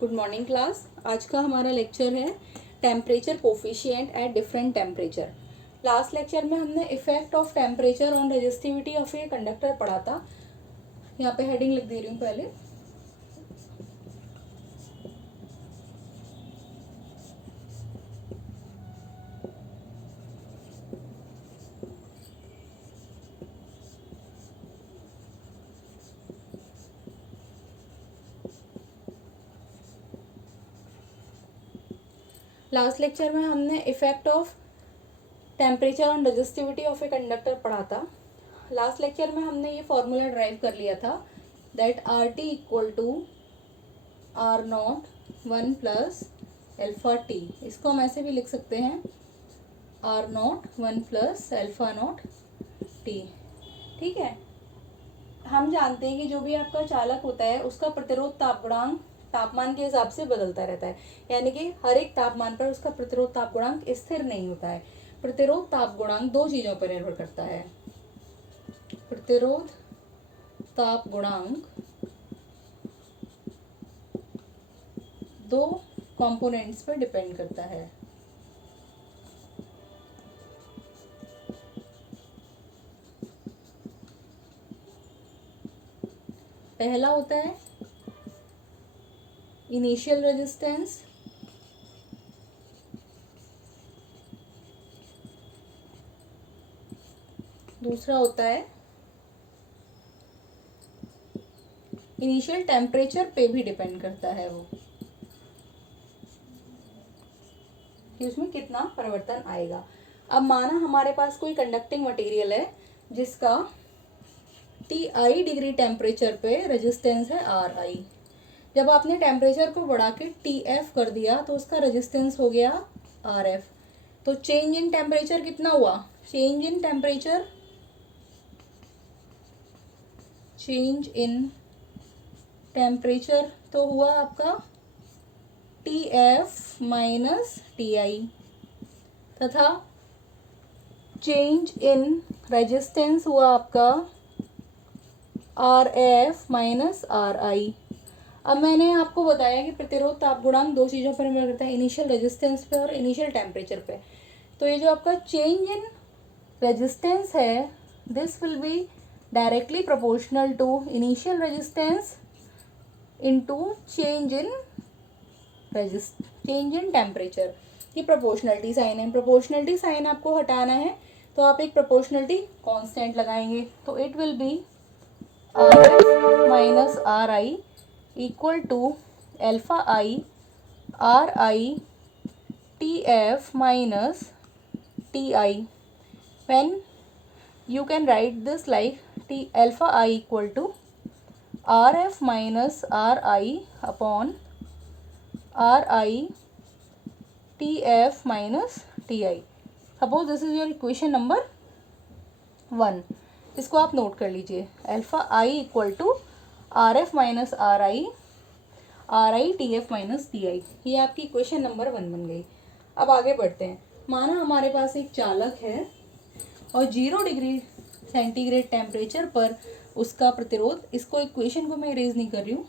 Good morning class. आज का हमारा लेक्चर है temperature coefficient at different temperature. Last lecture में हमने effect of temperature on resistivity of a conductor पढ़ा था। यहाँ पे हेडिंग लिख दे रही हूँ पहले। लास्ट लेक्चर में हमने effect of temperature on resistivity of a conductor पढ़ा था। लास्ट लेक्चर में हमने ये फॉर्मूला ड्राइव कर लिया था that R T equal to R naught 1 plus alpha T. इसको हम ऐसे भी लिख सकते हैं R naught 1 plus alpha naught T. ठीक है। हम जानते हैं कि जो भी आपका चालक होता है उसका प्रतिरोध ताप गुणांक तापमान के हिसाब से बदलता रहता है, यानी कि हर एक तापमान पर उसका प्रतिरोध ताप गुणांक स्थिर नहीं होता है। प्रतिरोध ताप गुणांक दो चीजों पर निर्भर करता है। प्रतिरोध ताप गुणांक दो कंपोनेंट्स पर डिपेंड करता है। पहला होता है इनिशियल रेजिस्टेंस, दूसरा होता है इनिशियल टेम्परेचर पे भी डिपेंड करता है वो कि उसमें कितना परिवर्तन आएगा। अब माना हमारे पास कोई कंडक्टिंग मटेरियल है जिसका Ti डिग्री टेम्परेचर पे रेजिस्टेंस है Ri। जब आपने टेम्परेचर को बढ़ा के Tf कर दिया तो उसका रेजिस्टेंस हो गया Rf। तो चेंज इन टेम्परेचर कितना हुआ? चेंज इन टेम्परेचर तो हुआ आपका Tf माइनस Ti, तथा चेंज इन रेजिस्टेंस हुआ आपका Rf माइनस Ri। अब मैंने आपको बताया कि प्रतिरोध ताप गुणांक दो चीज़ों पर निर्भर करता है, इनिशियल रेजिस्टेंस पे और इनिशियल टेम्परेचर पे। तो ये जो आपका चेंज इन रेजिस्टेंस है this will be directly proportional to initial resistance into change in temperature. ये प्रोपोर्शनलिटी साइन है। प्रोपोर्शनलिटी साइन आपको हटाना है तो आप एक प्रोपोर्शनलिटी कांस्टेंट लगाएंगे, तो it will be Rf minus Ri equal to alpha i Ri Tf minus Ti, when you can write this like T alpha I equal to Rf minus Ri upon Ri Tf minus Ti. Suppose this is your equation number 1. इसको आप note कर लीजिए। Alpha i equal to Rf minus Ri Tf minus Ti। ये आपकी equation number 1 बन गई। अब आगे बढ़ते हैं। माना हमारे पास एक चालक है और 0 डिग्री सेंटीग्रेड टेम्परेचर पर उसका प्रतिरोध, इसको इक्वेशन को मैं इरेज नहीं कर रही हूँ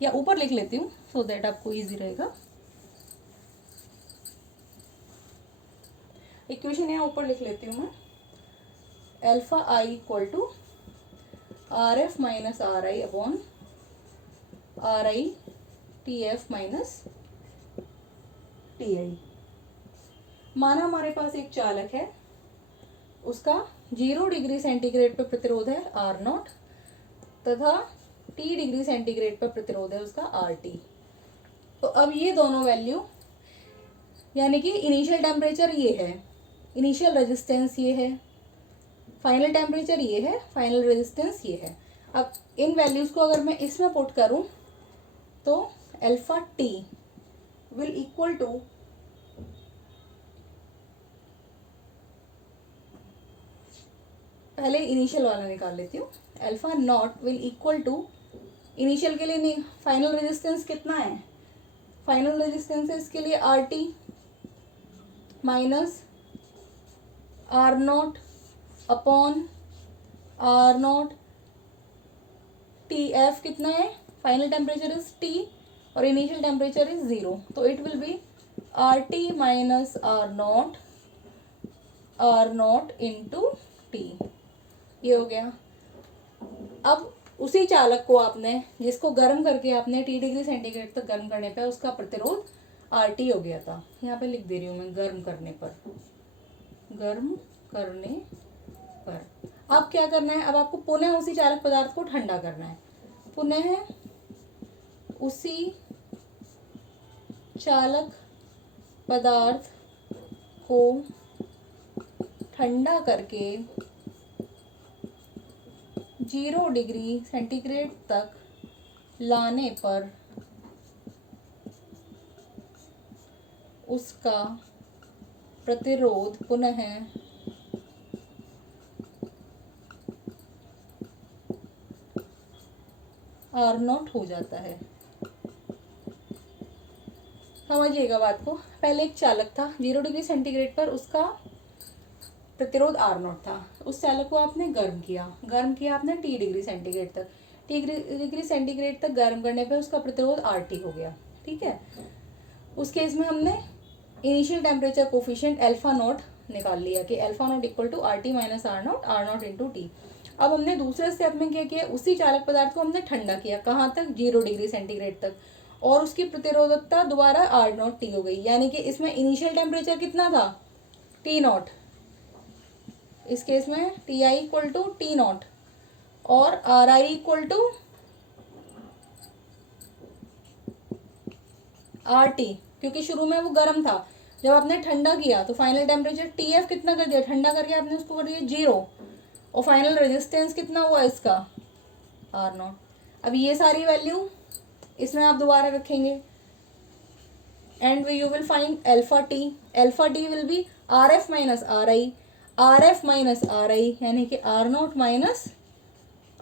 या ऊपर लिख लेती हूँ सो दैट आपको इजी रहेगा। इक्वेशन यहाँ ऊपर लिख लेती हूँ मैं। Alpha i equal to Rf minus Ri upon Ri Tf minus Ti। माना हमारे पास एक चालक है, उसका 0 डिग्री सेंटीग्रेड पर प्रतिरोध है R0 तथा T डिग्री सेंटीग्रेड पर प्रतिरोध है उसका RT। तो अब ये दोनों वैल्यू, यानी कि इनिशियल टेम्परेचर ये है, इनिशियल रेजिस्टेंस ये है, फाइनल टेम्परेचर ये है, फाइनल रेजिस्टेंस ये है। अब इन वैल्यूज को अगर मैं इसमें पुट करूं तो alpha T will equal to पहले इनिशियल वाला निकाल लेती हूँ। Alpha naught will equal to, initial के लिए नहीं, फाइनल रेजिस्टेंस कितना है? फाइनल रेजिस्टेंस है इसके लिए RT minus R0 upon R0 Tf कितना है? फाइनल टेम्परेचर इज T और इनिशियल टेम्परेचर इज 0, तो it will be R T minus R naught into T. ये हो गया। अब उसी चालक को आपने, जिसको गर्म करके आपने T डिग्री सेंटीग्रेड तक गर्म करने पे उसका प्रतिरोध RT हो गया था, यहाँ पे लिख दे रही हूँ मैं, गर्म करने पर। अब क्या करना है, अब आपको पुनः उसी चालक पदार्थ को ठंडा करना है। पुनः उसी चालक पदार्थ को ठंडा करके 0 डिग्री सेंटीग्रेड तक लाने पर उसका प्रतिरोध पुनः R0 हो जाता है। समझिएगा बात को। पहले एक चालक था 0 डिग्री सेंटीग्रेड पर, उसका प्रतिरोध R0 था। उस चालक को आपने गर्म किया आपने T डिग्री सेंटीग्रेड तक। T डिग्री सेंटीग्रेड तक गर्म करने पे उसका प्रतिरोध RT हो गया। ठीक है, उस केस में हमने initial temperature coefficient alpha naught निकाल लिया कि alpha naught equal to RT minus R naught into T. अब हमने दूसरे स्टेप में क्या किया, उसी चालक पदार्थ को हमने ठंडा किया, कहाँ तक, 0 डिग्री सेंटीग्रेड तक, और उसकी प्रतिरोधकता दोबारा R0T हो गई। यानी कि इसमें इनिशियल टेम्परेचर कितना था, T0, इस केस में Ti इक्वल टू T0 और Ri इक्वल टू RT, क्योंकि शुरू में वो गर्म था। जब आपने ठंडा किया तो फाइनल टेम्परेचर TF कितना कर दिया, ठंडा करके आपने उसको कर दिया 0, और फाइनल रेजिस्टेंस कितना हुआ इसका, R0। अब ये सारी वैल्यू इसमें आप दोबारा रखेंगे and you will find alpha T will be RF minus RI यानी कि R0 minus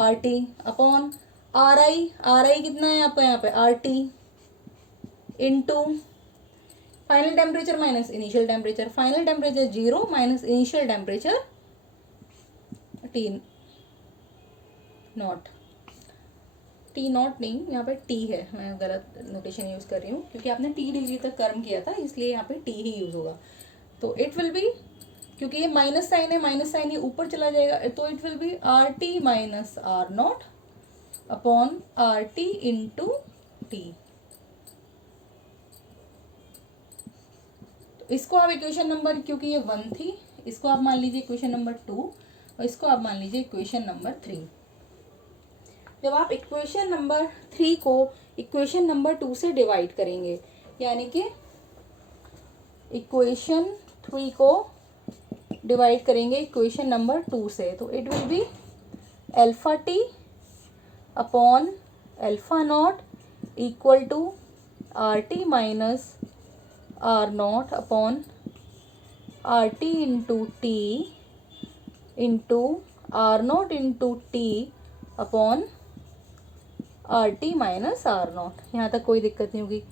RT upon RI कितना है आपका यहाँ पे, RT into final temperature minus initial temperature, final temperature 0 minus initial temperature T0 नहीं, यहाँ पे T है, मैं गलत नोटेशन यूज कर रही हूँ क्योंकि आपने T डिग्री तक गर्म किया था, इसलिए यहाँ पे T ही यूज होगा। तो इट विल बी, क्योंकि ये माइनस साइन है, माइनस साइन ये ऊपर चला जाएगा, तो it will B RT minus R0 upon RT into T. तो इसको आप इक्वेशन नंबर, क्योंकि ये 1 थी, इसको आप मान लीजिए इक्वेशन नंबर 2 और इसको आप मान लीजिए इक्वेशन नंबर 3। जब आप इक्वेशन नंबर 3 को इक्वेशन नंबर 2 से डिवाइड करेंगे, यानी कि इक्वेशन 3 को डिवाइड करेंगे इक्वेशन नंबर 2 से, तो it will be alpha T upon alpha naught equal to RT minus R0 upon RT into T into R0 into T upon RT minus R0। यहाँ तक कोई दिक्कत नहीं होगी,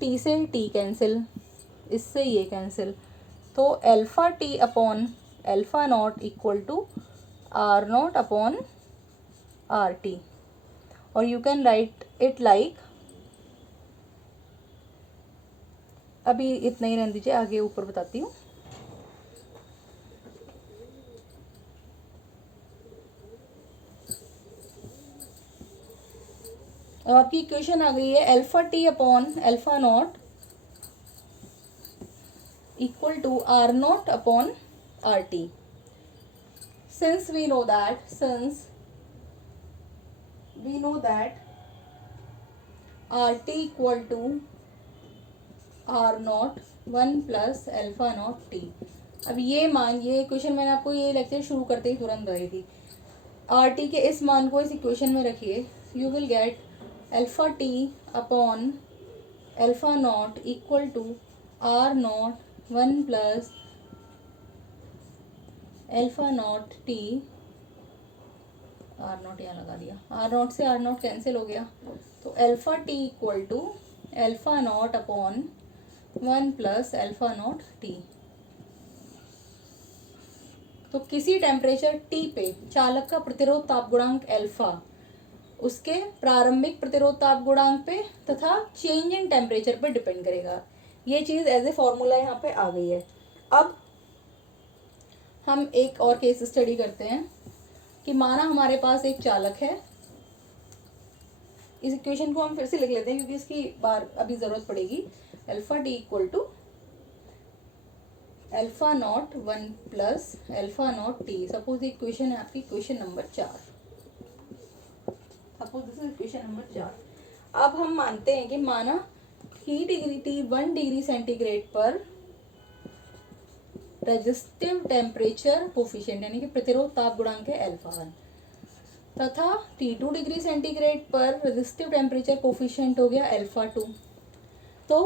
T से T कैंसिल, इससे ये कैंसिल, तो alpha T upon alpha naught equal to R0 upon RT, और you can write it like, अभी इतना ही रहने दीजिए, आगे ऊपर बताती हूँ। अब आपकी इक्वेशन आ गई है alpha T upon alpha naught equal to R0 upon RT। Since we know that RT equal to R0 1 plus alpha naught T. अब ये मान, ये इक्वेशन मैंने आपको ये लेक्चर शुरू करते ही तुरंत बताई थी, RT के इस मान को इस इक्वेशन में रखिए, you will get alpha T upon alpha naught equal to R0 1 plus alpha naught T, R0 यहाँ लगा दिया, R0 से R0 कैंसिल हो गया, तो alpha T equal to alpha naught upon 1 plus alpha naught T. तो किसी टेम्परेचर T पे चालक का प्रतिरोध ताप गुणांक अल्फा उसके प्रारंभिक प्रतिरोध ताप गुणांक पे तथा चेंज इन टेम्परेचर पे डिपेंड करेगा। ये चीज़ एज ए फॉर्मूला यहाँ पे आ गई है। अब हम एक और केस स्टडी करते हैं कि माना हमारे पास एक चालक है। इस इक्वेशन को हम फिर से लिख लेते हैं क्योंकि इसकी बार अभी ज़रूरत पड़ेगी। Alpha T equal to alpha naught 1 plus alpha naught T. Suppose equation है आपकी equation number 4। Suppose this is equation number 4। अब हम मानते हैं कि माना heat degree T 1 degree centigrade पर रेजिस्टिव टेम्परेचर कोफिशिएंट यानी कि प्रतिरोध ताप गुणांक है अल्फा 1 तथा T2 डिग्री सेंटीग्रेड पर रेजिस्टिव टेम्परेचर कोफिशिएंट हो गया अल्फा 2। तो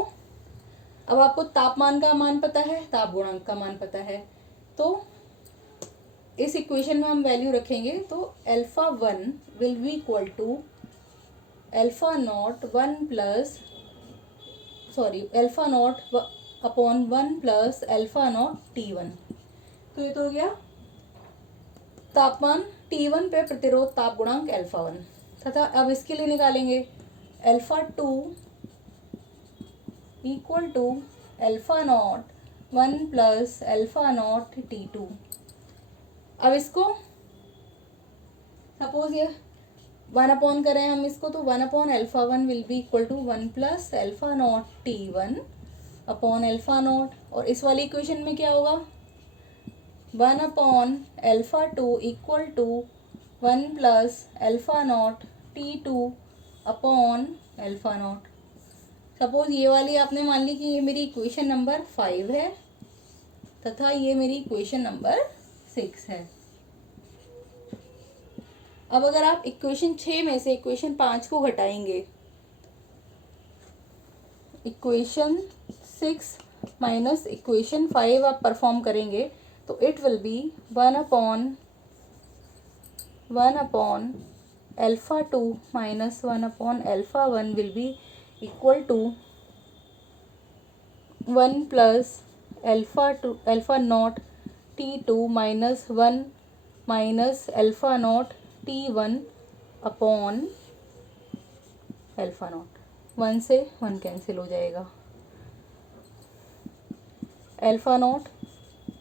अब आपको तापमान का मान पता है, ताप गुणांक का मान पता है, तो इस इक्वेशन में हम वैल्यू रखेंगे तो alpha 1 will be equal to alpha naught 1 plus alpha naught upon 1 plus alpha naught T1। तो ये तो हो गया तापमान T1 पे प्रतिरोध ताप गुणांक अल्फा 1 तथा अब इसके लिए निकालेंगे alpha 2 equal to alpha naught 1 plus alpha naught T2। अब इसको सपोज ये 1 अपॉन करें हम इसको तो 1 upon alpha 1 will be equal to 1 plus alpha naught T1 upon alpha naught. और इस वाली इक्वेशन में क्या होगा 1 upon alpha 2 equal to 1 plus alpha naught T2 upon alpha naught. Suppose ये वाली आपने मान ली कि ये मेरी इक्वेशन नंबर 5 है तथा ये मेरी इक्वेशन नंबर 6 है। अब अगर आप इक्वेशन 6 में से इक्वेशन 5 को घटाएंगे, इक्वेशन 6 माइनस इक्वेशन 5 आप परफॉर्म करेंगे तो it will be 1 upon alpha 2 minus 1 upon alpha 1 will be equal to 1 plus alpha naught T2 minus 1 minus alpha naught T1 upon alpha naught. 1 से 1 कैंसिल हो जाएगा। Alpha naught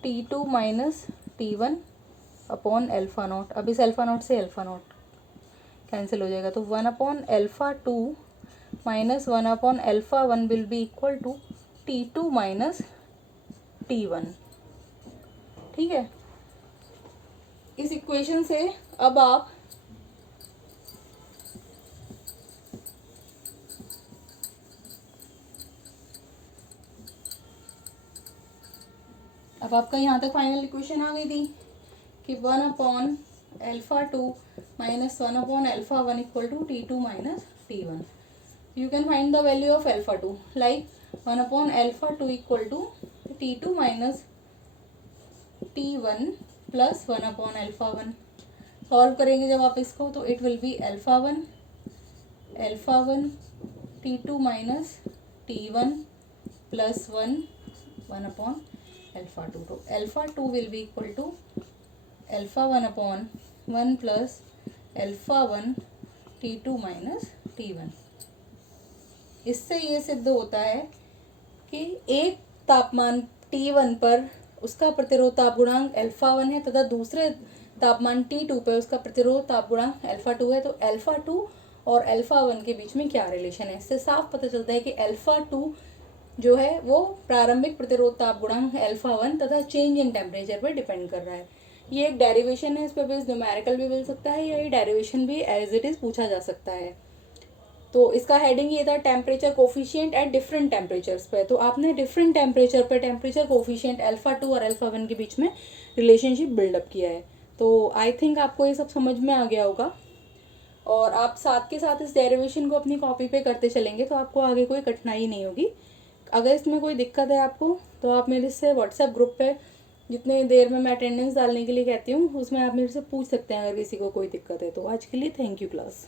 T2 minus T1 upon alpha naught. अब इस alpha naught से alpha naught cancel हो जाएगा तो 1 upon alpha 2 minus 1 upon alpha 1 will be equal to T2 minus T1। ठीक है। इस इक्वेशन से अब आपका यहाँ तक फाइनल इक्वेशन आ गई थी कि 1 upon alpha 2 minus 1 upon alpha 1 equal to T2 minus T1। You can find the value of alpha 2 like 1 upon alpha 2 equal to T2 minus T1 plus 1 upon alpha 1। Solve करेंगे जब आप इसको तो it will be alpha 1 T2 minus T1 plus 1 upon alpha 2। तो alpha 2 will be equal to alpha 1 upon 1 plus alpha 1 T2 minus T1। इससे ये सिद्ध होता है कि एक तापमान T1 पर उसका प्रतिरोध ताप गुणांक अल्फा 1 है तथा दूसरे तापमान T2 पर उसका प्रतिरोध ताप गुणांक अल्फा 2 है। तो अल्फा 2 और अल्फा 1 के बीच में क्या रिलेशन है, इससे साफ पता चलता है कि अल्फा 2 जो है वो प्रारंभिक प्रतिरोध ताप गुणांक अल्फा 1 तथा चेंज इन टेम्परेचर पर डिपेंड कर रहा है। ये एक डेरिवेशन है, इस पर बेस्ड न्यूमेरिकल भी मिल सकता है या ये डेरिवेशन भी एज इट इज पूछा जा सकता है। तो इसका हेडिंग ये था temperature coefficient at different temperatures पे। तो आपने डिफरेंट टेम्परेचर पे टेम्परेचर कोफिशिएंट अल्फा 2 और अल्फा 1 के बीच में रिलेशनशिप बिल्डअप किया है। तो आई थिंक आपको ये सब समझ में आ गया होगा और आप साथ के साथ इस डेरिवेशन को अपनी कॉपी पे करते चलेंगे तो आपको आगे कोई कठिनाई नहीं होगी। अगर इसमें कोई दिक्कत है आपको तो आप मेरे से व्हाट्सएप ग्रुप पे जितने देर में मैं अटेंडेंस डालने के लिए कहती हूँ उसमें आप मेरे से पूछ सकते हैं अगर किसी को कोई दिक्कत है। तो आज के लिए थैंक यू क्लास।